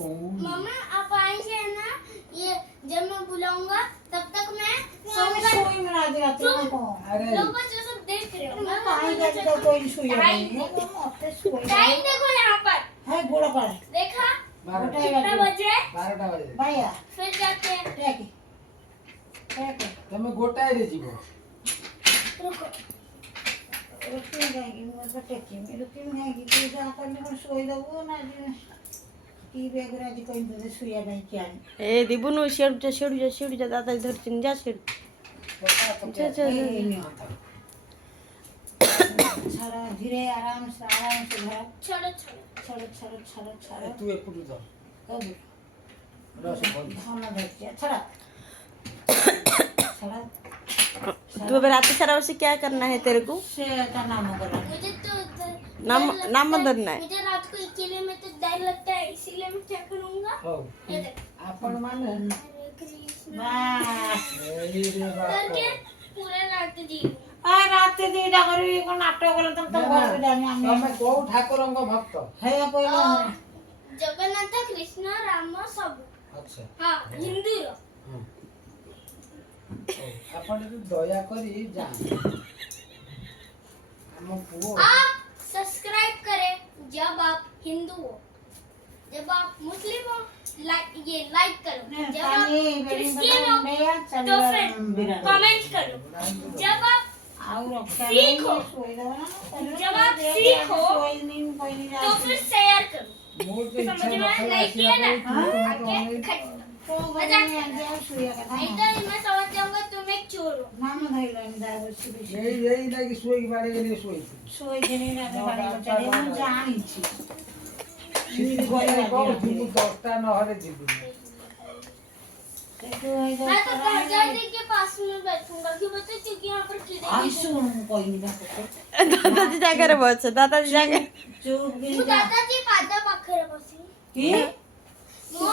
मम्मा आप आएंगे ना, ये जब मैं बुलाऊंगा तब तक मैं सोऊंगा। सोई में ना दिया तेरे को। अरे लोग बच्चे सब देख रहे हो मैं कहीं जाके तो कोई सोई नहीं है। अपने सोई टाइम देखो यहाँ पर, है गोड़ा पर। देखा 12 कितना बजे? 12टा बजे भैया फिर जाते हैं। टेक टेक तमे गोटाए रे जीवो रुको रुकी जाएगी मतलब टेकी में रुकी जाएगी तू जा करने को सोई दबो ना जी की बेगरा जी कोई तो सुइया नहीं क्या ए दिबुनु शेड जा दादा इधर चिन जा शेड जा जा छड़ा धीरे आराम से धर छोड़ो छोड़ो छड़ा तू एपुटु जा कब रस बोल खाना धर छड़ा छड़ा तू अबे रात सारा वैसे क्या करना है तेरे को? से का नाम करा मुझे तो नाम धरना है। मुझे रात को अकेले में तो डर लगता है, इसीलिए मैं क्या करूंगा, हो ये देख आपण माने हरे कृष्ण बस रे रे करके बाप पूरा रात जी आ रात दीटा करी को नाटक कर तुम तो घर जानी हम तमे को ठाकुरंग भक्त है कोई जगन्नाथ कृष्ण राम सब। अच्छा हाँ हिंदू रो आपण दया करी जा हम पुओ आप सब्सक्राइब करें जब आप हिंदू हो, जब आप मुस्लिम हो ये लाइक करो, जब आप क्रिश्चियन हो तो फिर कमेंट करो, जब आप सीख हो जब आप सीख हो तो फिर शेयर करो। मोर तो इच्छा समझ में नथला लाइक किया ना आके नहीं तो मैं समझ जाऊंगा तुम एक चोर हो। नाम धैलन दाबसी यही लागी सोई बारे गेली सोई सोई दिनी रात बाड़ी चले हम जानी छी सीधी कोई को जीवु 10टा नहरे जीवु देखो है तो मैं तो पंचायत के पास में बैठूंगा कि बच्चे क्योंकि यहाँ पर कीड़े आई सुन कोई नहीं बात दादाजी जाकर बस दादाजी जाकर चुप भी वो दादाजी पादा पाखरे बसी की मो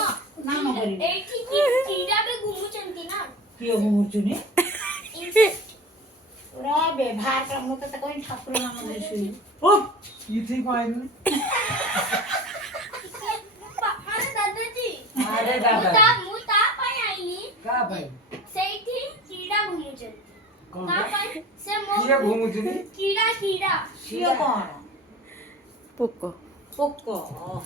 नाम करी एक ही कीड़ा भी घूमू चलती ना कियो मुचुने पूरा व्यवहार का मुत तो कोई ठाकुर नाम दे सुई ओ इथि कोइन अरे दादाजी अरे दादा मुता पाई आई का भाई सही थी कीड़ा घूमू चलती कौन का पाई से मो किए घुमु छिनी कीड़ा कियो कौन पुक्को पोको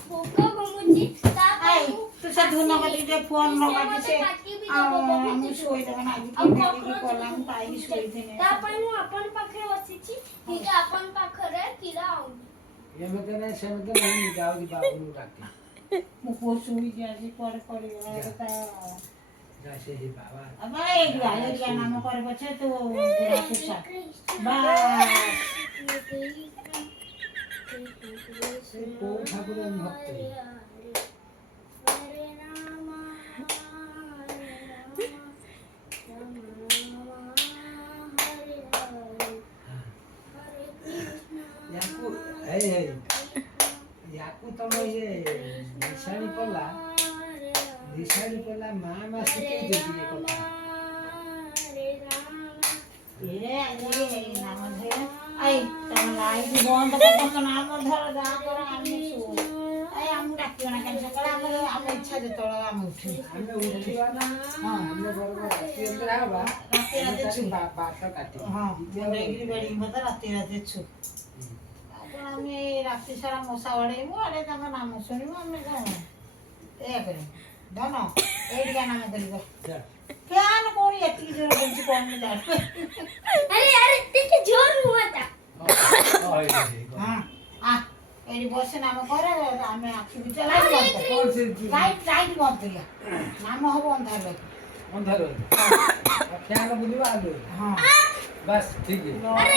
फोको घूमू ता आई पाई तू से धुना का दे फोन लगा से हम सोई दे ना आज की मेरी की कोलाम पाई सोई दे ता पाई मु अपन पाखरे बसिची कि अपन पाखरे कीड़ा आउनी ये में तो नहीं से में तो नहीं जाओ दी बाबू राखी मुको सोई जाजी पर बता जैसे ही बाबा अब एक गाय नाम कर बचे तो पूरा कुछ बस को ठाकुर भक्त हरे राम याकू हे याकू तम ये निशानी पल्ला मामा सिके देती है कथा ये नाम धर आई तम लाई की बंद कर नाम धर जा कर आमी सो आई हम डाकी ना के सकाळ हम इच्छा जे तळ हम उठी हमें उठीवा ना हां हमने बरोबर राती अंदर आवा राती छु बात काटी हां डेगरी बेडी मत राती छु ଆମେ ରାତି ସାରା ମଶା ବାଡ଼େଇବୁ ଆଡ଼େ ତାଙ୍କ ନାମ ଶୁଣିବୁ ଆମେ କ'ଣ ଏଇଆ କରିବୁ ଧନ ଏଇଠିକା ନାମ କରିବ ଫ୍ୟାନ୍ କ'ଣ ଏତିକି ଜୋର କରୁଛି କ'ଣ ମୁଁ ଜାଣିପାରୁନି अरे देखिए जोर हुआ था ହଁ ଆ ଏଇଠି ବସି ନାମ କରେ ଆମେ ଆଖି ବିଚା ଲାଇଟ୍ कौन से ଲାଇଟ୍ ବନ୍ଦ କରିବା ନାମ ହବ ଅନ୍ଧାର अंधार क्या बुझवा आलू ହଁ बस ठीक है अरे